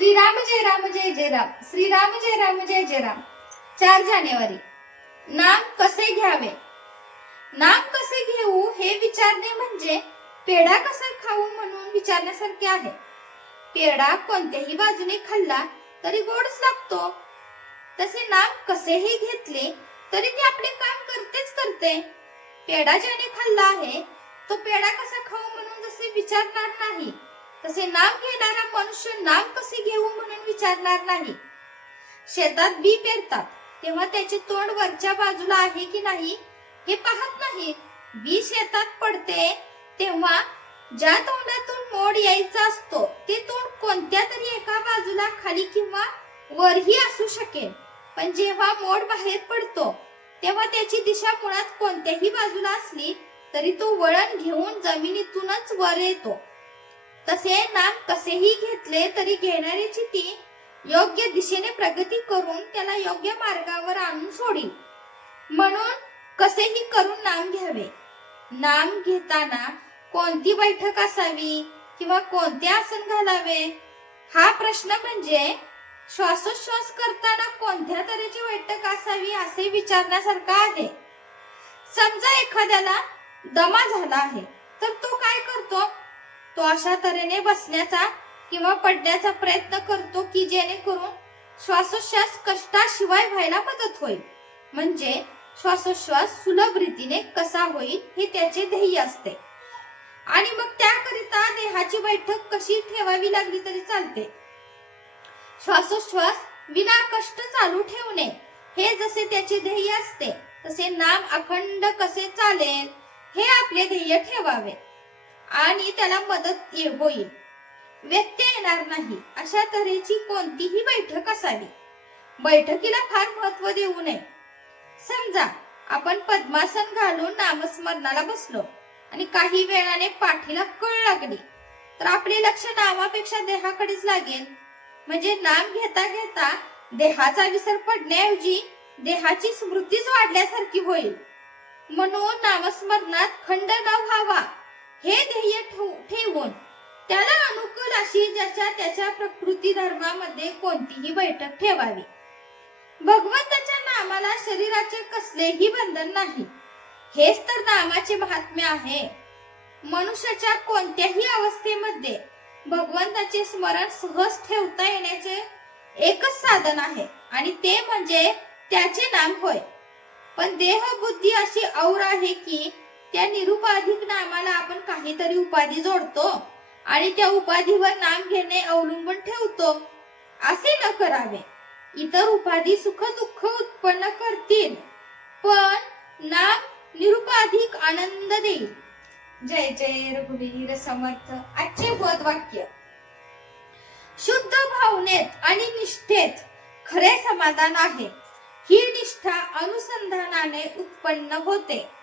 श्रीराम जय राम जय जय राम. श्रीराम जय राम जय जय राम. चार जानेवारी. नाम कसे घ्यावे? नाम कसे घेऊ हे विचारणे म्हणजे पेढा कसा खाऊ म्हणून विचारण्यासारखे आहे. पेढा कोणत्याही बाजूने खाल्ला तरी गोडच लागतो. तसे नाम कसेही घेतले तरी ते आपले काम करतेच करते. पेढा ज्याने खाल्ला आहे तो पेढा कसा खाऊ म्हणून जसे विचारणार नाही. तसे नाम घेणारा मनुष्य नाम कसे घेऊ म्हणून विचारणार नाही. शेतात बी पेरतात तेव्हा त्याचे तोंड वरच्या बाजूला आहे की नाही हे पाहत नाही. बी शेतात पडते तेव्हा ज्या तोंडातून मोड यायचा असतो ते तोंड कोणत्या तरी एका बाजूला खाली किंवा वरही असू शकेल. पण जेव्हा मोड बाहेर पडतो तेव्हा त्याची दिशा मुळात कोणत्याही बाजूला असली तरी तो वळण घेऊन जमिनीतूनच वर येतो. तसे नाम कसेही घेतले तरी घेणाऱ्याची ती योग्य दिशेने प्रगती करून त्याला योग्य मार्गावर आणून सोडील. म्हणून कसेही करून नाम घ्यावे. नाम घेताना कोणती बैठक असावी किंवा कोणते आसन घालावे? हा प्रश्न म्हणजे श्वासोश्वास करताना कोणत्या तऱ्हेची बैठक असावी असे विचारण्यासारखा आहे. समजा एखाद्याला दमा झाला आहे तर तो काय करतो? तो अशा तऱ्हेने बसण्याचा किंवा पडण्याचा प्रयत्न करतो की जेणेकरून श्वासोश्वास कष्टाशिवाय व्हायला मदत होईल. म्हणजे श्वासोश्वास सुलभ रीतीने कसा होईल हे त्याचे ध्येय असते. आणि मग त्याकरिता देहाची बैठक कशी ठेवावी लागली तरी चालते. श्वासोश्वास विना कष्ट चालू ठेवणे हे जसे त्याचे ध्येय असते तसे नाम अखंड कसे चालेल हे आपले ध्येय ठेवावे. आणि त्याला मदत ये- होईल. व्यत्यय येणार नाही. अशा तऱ्हेची कोणतीही बैठक असावी. बैठकीला फार महत्त्व देऊ नये. समजा आपण पद्मासन घालून नामस्मरणाला बसलो आणि काही वेळाने पाठीला कळ लागली तर आपले लक्ष नामापेक्षा देहाकडेच लागेल. म्हणजे नाम घेता घेता देहाचा विसर पडण्याऐवजी देहाची स्मृतीच वाढल्यासारखी होईल. म्हणून नामस्मरणात खंड न व्हावा. हे ध्येय ठेव- ठेवून त्याला अनुकूल अशी ज्याच्या त्याच्या प्रकृती धर्मामध्ये कोणतीही बैठक ठेवावी. भगवंताच्या नामाला शरीराचे कसलेही बंधन नाही. हेच तर नामाचे महात्म्य आहे. मनुष्याच्या कोणत्याही अवस्थेमध्ये भगवंताचे स्मरण सहज ठेवता येण्याचे एकच साधन आहे आणि ते म्हणजे त्याचे नाम होय. पण देह बुद्धी अशी और आहे की त्या निरुपाधिक नामाला आपण काहीतरी उपाधी जोडतो आणि त्या उपाधीवर नाम घेणे अवलंबून ठेवतो. असे न करावे. इतर उपाधी सुख दुःख उत्पन्न करतील. पण नाम निरुपाधिक आनंद देईल. जय जय रघुवीर समर्थ. आजचे बोध वाक्य शुद्ध भावनेत आणि निष्ठेत खरे समाधान आहे. ही निष्ठा अनुसंधानाने उत्पन्न होते.